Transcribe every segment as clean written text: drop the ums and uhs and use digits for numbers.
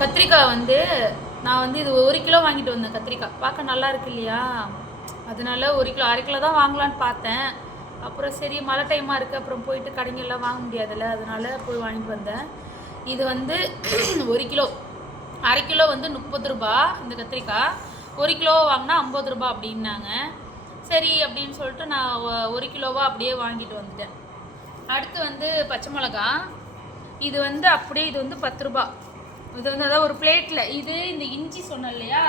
கத்திரிக்காய் வந்து நான் வந்து இது 1 கிலோ வாங்கிட்டு வந்தேன். கத்திரிக்காய் பார்க்க நல்லா இருக்கு இல்லையா, அதனால 1 கிலோ 1/2 கிலோ தான் வாங்கலான்னு பார்த்தேன். அப்புறம் சரி மழை டைமாக இருக்குது, அப்புறம் போயிட்டு கடைங்கெல்லாம் வாங்க முடியாதுல்ல, அதனால போய் வாங்கிட்டு வந்தேன். இது வந்து 1 கிலோ 1/2 கிலோ வந்து 30 ரூபா இந்த கத்திரிக்காய், 1 கிலோ வாங்கினா 50 ரூபா அப்படின்னாங்க. சரி அப்படின்னு சொல்லிட்டு நான் 1 கிலோவா அப்படியே வாங்கிட்டு வந்துட்டேன். அடுத்து வந்து பச்சை மிளகா, இது வந்து அப்படியே இது வந்து 10 ரூபா. இது வந்து அதாவது ஒரு பிளேட்டில் இது இந்த இஞ்சி சொன்னேன் இல்லையா,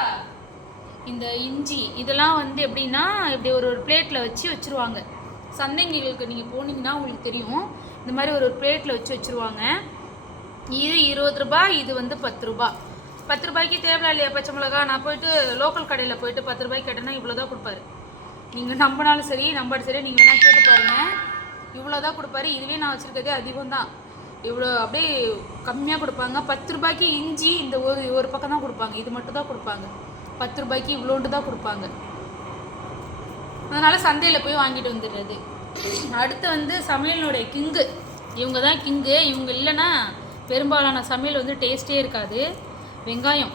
இந்த இஞ்சி இதெல்லாம் வந்து எப்படின்னா இப்படி ஒரு பிளேட்டில் வச்சுருவாங்க. சந்தைங்களுக்கு நீங்கள் போனீங்கன்னா உங்களுக்கு தெரியும், இந்த மாதிரி ஒரு பிளேட்டில் வச்சுருவாங்க. இது 20 ரூபா, இது வந்து 10 ரூபா. 10 ரூபாய்க்கு தேவையில்ல இல்லையா பச்சை மிளகா. நான் போயிட்டு லோக்கல் கடையில் போயிட்டு 10 ரூபாய்க்கு கேட்டேன்னா இவ்வளோ தான் கொடுப்பாரு. நீங்கள் நம்பினாலும் சரி நம்பாலும் சரி, நீங்கள் வேணால் கேட்டு பாருங்கள், இவ்வளோ தான் கொடுப்பாரு. இதுவே நான் வச்சுருக்கதே அதிகம் தான், இவ்வளோ அப்படியே கம்மியாக கொடுப்பாங்க. 10 ரூபாய்க்கு இஞ்சி இந்த ஒரு பக்கம் தான் கொடுப்பாங்க, இது மட்டும் தான் கொடுப்பாங்க. 10 ரூபாய்க்கு இவ்வளோண்டு தான் கொடுப்பாங்க. அதனால் சந்தையில் போய் வாங்கிட்டு வந்துடுறது. அடுத்து வந்து சமையலினுடைய கிங்கு, இவங்க தான் கிங்கு. இவங்க இல்லைன்னா பெரும்பாலான சமையல் வந்து டேஸ்ட்டே இருக்காது. வெங்காயம்.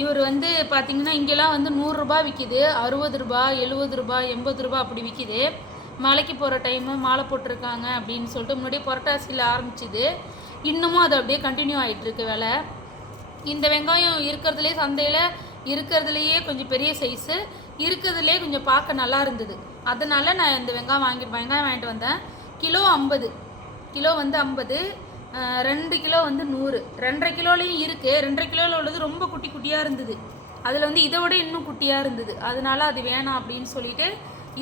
இவர் வந்து பார்த்திங்கன்னா இங்கெல்லாம் வந்து 100 ரூபா விற்கிது, 60 ரூபா, 70 ரூபா, 80 ரூபா அப்படி விற்கிது. மலைக்கு போகிற டைமு மாலை போட்டிருக்காங்க அப்படின்னு சொல்லிட்டு முன்னாடியே புரட்டாசியில் ஆரம்பிச்சிது, இன்னமும் அது அப்படியே கண்டினியூ ஆகிட்டுருக்கு விலை. இந்த வெங்காயம் இருக்கிறதுலே சந்தையில் இருக்கிறதுலையே கொஞ்சம் பெரிய சைஸு, இருக்கிறதுலே கொஞ்சம் பார்க்க நல்லா இருந்தது. அதனால் நான் இந்த வெங்காயம் வாங்கிட்டு வந்தேன். கிலோ 50, கிலோ வந்து 50, 2 கிலோ வந்து 100. 2.5 கிலோலையும் இருக்குது. 2.5 கிலோவில் உள்ளது ரொம்ப குட்டி குட்டியாக இருந்தது, அதில் வந்து இதை விட இன்னும் குட்டியாக இருந்தது. அதனால அது வேணாம் அப்படின்னு சொல்லிட்டு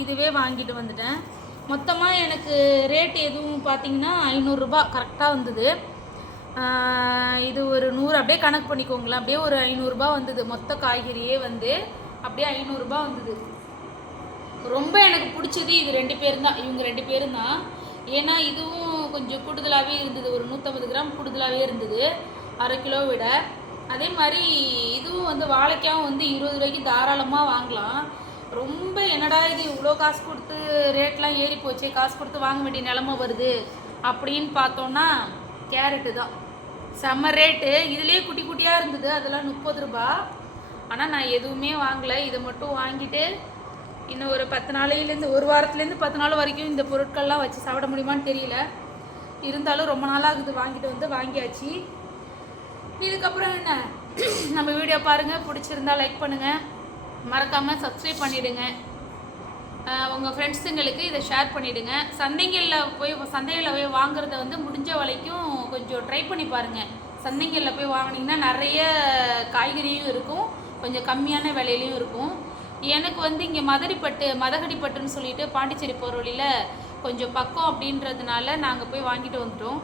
இதுவே வாங்கிட்டு வந்துட்டேன். மொத்தமாக எனக்கு ரேட் எதுவும் பார்த்திங்கன்னா 500 ரூபா கரெக்டாக வந்தது. இது ஒரு 100 அப்படியே கணக்கு பண்ணிக்கோங்களேன், அப்படியே ஒரு 500 ரூபா வந்தது. மொத்த காய்கறியே வந்து அப்படியே 500 ரூபா வந்தது. ரொம்ப எனக்கு பிடிச்சது இது 2 பேரும் தான், இவங்க 2 பேரும் தான். ஏன்னா இதுவும் கொஞ்சம் கூடுதலாகவே இருந்தது, ஒரு 150 கிராம் கூடுதலாகவே இருந்தது 1/2 கிலோ விட. அதே மாதிரி இதுவும் வந்து வாழைக்காயும் வந்து 20 ரூபாய்க்கு தாராளமாக வாங்கலாம். ரொம்ப என்னடா இது இவ்வளோ காசு கொடுத்து ரேட்லாம் ஏறி போச்சு, காசு கொடுத்து வாங்க வேண்டிய நிலமை வருது அப்படின்னு பார்த்தோன்னா கேரட்டு தான் செம்ம ரேட்டு. இதுலேயே குட்டி குட்டியாக இருந்தது, அதெல்லாம் 30 ரூபா. ஆனால் நான் எதுவுமே வாங்கலை, இதை மட்டும் வாங்கிட்டு இன்னும் ஒரு 10 நாளையிலேருந்து ஒரு வாரத்துலேருந்து 10 நாள் வரைக்கும் இந்த பொருட்கள்லாம் வச்சு சாப்பிட முடியுமான்னு தெரியல. இருந்தாலும் ரொம்ப நாளாகுது வாங்கிட்டு வந்து, வாங்கியாச்சு. இதுக்கப்புறம் என்ன, நம்ம வீடியோ பாருங்கள், பிடிச்சிருந்தா லைக் பண்ணுங்கள், மறக்காமல் சப்ஸ்கிரைப் பண்ணிவிடுங்க, உங்கள் ஃப்ரெண்ட்ஸுங்களுக்கு இதை ஷேர் பண்ணிவிடுங்க. சந்தைகளில் போய் வாங்குறத வந்து முடிஞ்ச வரைக்கும் கொஞ்சம் ட்ரை பண்ணி பாருங்கள். சந்தைகளில் போய் வாங்கினீங்கன்னா நிறைய காய்கறியும் இருக்கும், கொஞ்சம் கம்மியான விலையிலையும் இருக்கும். எனக்கு வந்து இங்கே மதகடிப்பட்டுன்னு சொல்லிட்டு பாண்டிச்சேரி போகிற வழியில் கொஞ்சம் பக்கம் அப்படின்றதுனால நாங்கள் போய் வாங்கிட்டு வந்துட்டோம்.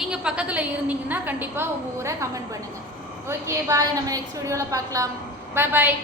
நீங்கள் பக்கத்தில் இருந்தீங்கன்னா கண்டிப்பாக உங்கள் ஊரை கமெண்ட் பண்ணுங்கள். ஓகே பாய், நம்ம நெக்ஸ்ட் வீடியோவில் பார்க்கலாம். பாய் பாய்.